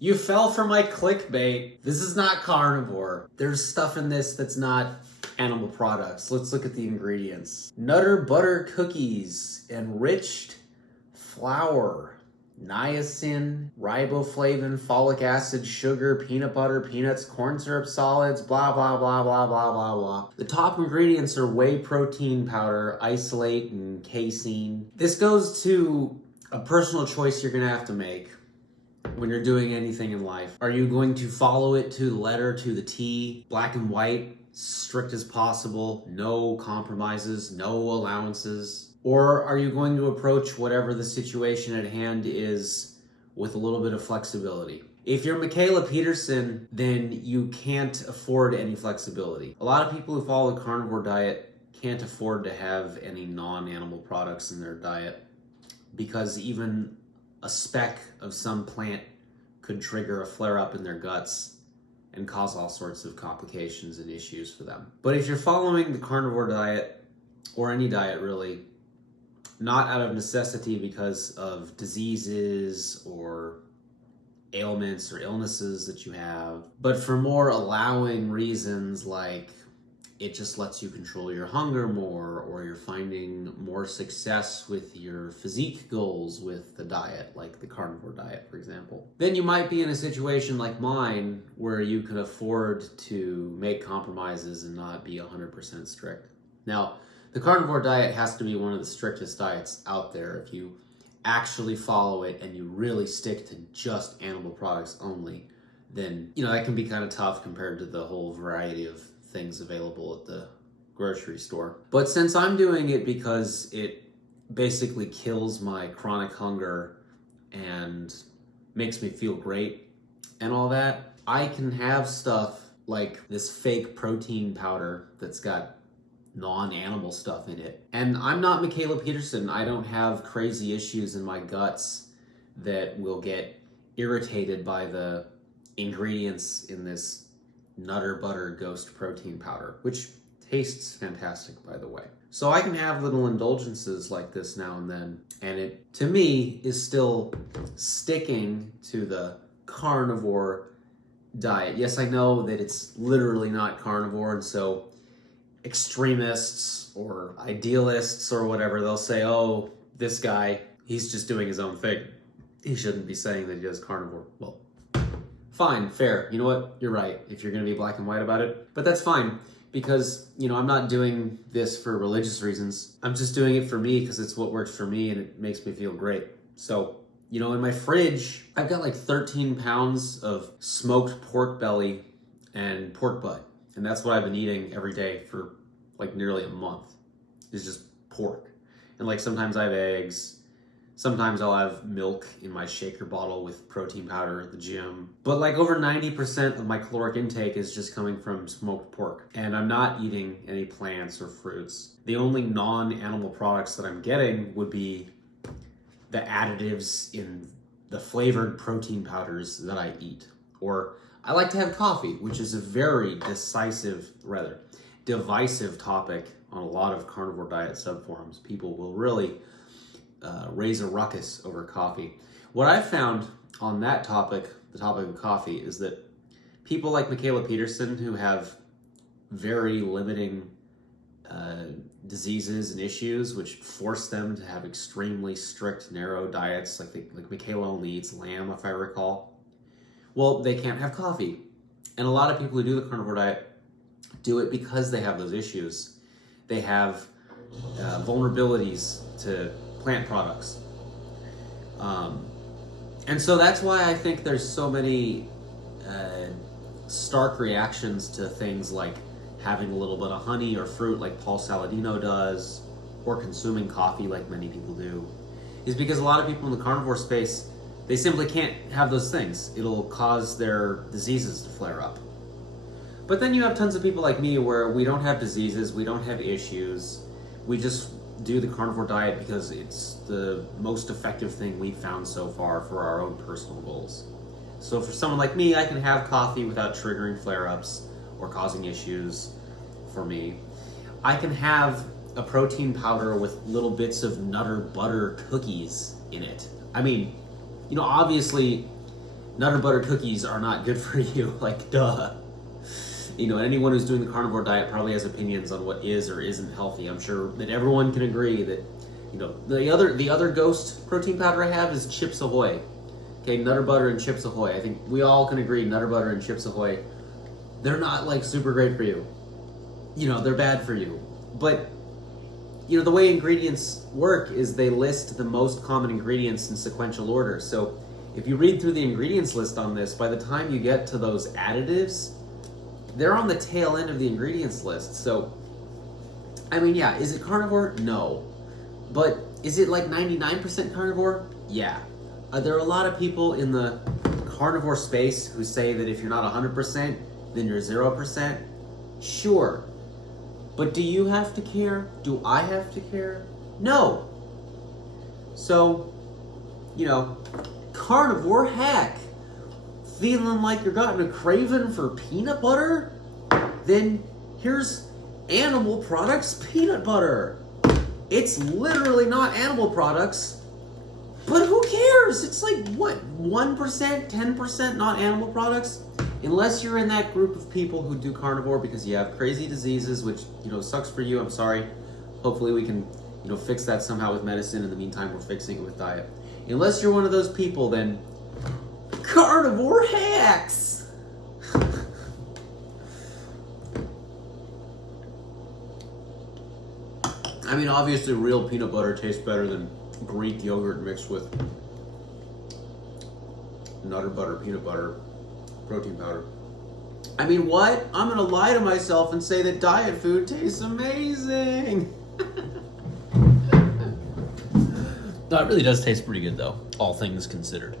You fell for my clickbait. This is not carnivore. There's stuff in this that's not animal products. Let's look at the ingredients. Nutter butter cookies, enriched flour, niacin, riboflavin, folic acid, sugar, peanut butter, peanuts, corn syrup solids, blah, blah, blah, blah, blah, blah, blah. The top ingredients are whey protein powder, isolate, and casein. This goes to a personal choice you're gonna have to make when you're doing anything in life. Are you going to follow it to the letter, to the T, black and white, strict as possible, no compromises, no allowances? Or are you going to approach whatever the situation at hand is with a little bit of flexibility? If you're Michaela Peterson, then you can't afford any flexibility. A lot of people who follow the carnivore diet can't afford to have any non-animal products in their diet because even a speck of some plant could trigger a flare-up in their guts and cause all sorts of complications and issues for them. But if you're following the carnivore diet, or any diet really, not out of necessity because of diseases or ailments or illnesses that you have, but for more allowing reasons like it just lets you control your hunger more, or you're finding more success with your physique goals with the diet, like the carnivore diet, for example, then you might be in a situation like mine where you can afford to make compromises and not be 100% strict. Now, the carnivore diet has to be one of the strictest diets out there. If you actually follow it and you really stick to just animal products only, then, that can be kind of tough compared to the whole variety of things available at the grocery store. But since I'm doing it because it basically kills my chronic hunger and makes me feel great and all that, I can have stuff like this fake protein powder that's got non-animal stuff in it. And I'm not Michaela Peterson. I don't have crazy issues in my guts that will get irritated by the ingredients in this Nutter Butter Ghost protein powder, which tastes fantastic, by the way. So I can have little indulgences like this now and then, and it, to me, is still sticking to the carnivore diet. Yes, I know that it's literally not carnivore, and so extremists or idealists or whatever, they'll say, oh, this guy, he's just doing his own thing. He shouldn't be saying that he does carnivore. Well, fine, fair. You know what? You're right, if you're going to be black and white about it. But that's fine, because, I'm not doing this for religious reasons. I'm just doing it for me because it's what works for me and it makes me feel great. So, in my fridge, I've got like 13 pounds of smoked pork belly and pork butt. And that's what I've been eating every day for like nearly a month. It's just pork. And like sometimes I have eggs. Sometimes I'll have milk in my shaker bottle with protein powder at the gym. But like over 90% of my caloric intake is just coming from smoked pork. And I'm not eating any plants or fruits. The only non-animal products that I'm getting would be the additives in the flavored protein powders that I eat. Or I like to have coffee, which is a very divisive topic on a lot of carnivore diet subforums. People will really raise a ruckus over coffee. What I've found on that topic, the topic of coffee, is that people like Michaela Peterson, who have very limiting diseases and issues, which force them to have extremely strict, narrow diets, like Michaela only eats lamb, if I recall. Well, they can't have coffee. And a lot of people who do the carnivore diet do it because they have those issues. They have vulnerabilities to plant products. And so that's why I think there's so many stark reactions to things like having a little bit of honey or fruit like Paul Saladino does, or consuming coffee like many people do, is because a lot of people in the carnivore space, they simply can't have those things. It'll cause their diseases to flare up. But then you have tons of people like me where we don't have diseases, we don't have issues, we just do the carnivore diet because it's the most effective thing we've found so far for our own personal goals. So for someone like me, I can have coffee without triggering flare-ups or causing issues for me. I can have a protein powder with little bits of Nutter Butter cookies in it. I mean, obviously Nutter butter cookies are not good for you. Like, duh. You know, anyone who's doing the carnivore diet probably has opinions on what is or isn't healthy. I'm sure that everyone can agree that, you know, the other ghost protein powder I have is Chips Ahoy. Okay, Nutter Butter and Chips Ahoy. I think we all can agree Nutter Butter and Chips Ahoy, they're not like super great for you. You know, they're bad for you. But, you know, the way ingredients work is they list the most common ingredients in sequential order. So if you read through the ingredients list on this, by the time you get to those additives, they're on the tail end of the ingredients list. So, I mean, yeah, is it carnivore? No. But is it like 99% carnivore? Yeah. There are a lot of people in the carnivore space who say that if you're not 100%, then you're 0%. Sure. But do you have to care? Do I have to care? No. So, you know, carnivore hack. Feeling like you're gotten a craving for peanut butter? Then here's animal products peanut butter. It's literally not animal products, but who cares? It's like, what, 1%, 10% not animal products? Unless you're in that group of people who do carnivore because you have crazy diseases, which, you know, sucks for you, I'm sorry. Hopefully we can, you know, fix that somehow with medicine. In the meantime, we're fixing it with diet. Unless you're one of those people, then carnivore hacks! I mean, obviously real peanut butter tastes better than Greek yogurt mixed with Nutter Butter, peanut butter, protein powder. I mean, what? I'm gonna lie to myself and say that diet food tastes amazing! No, it really does taste pretty good though, all things considered.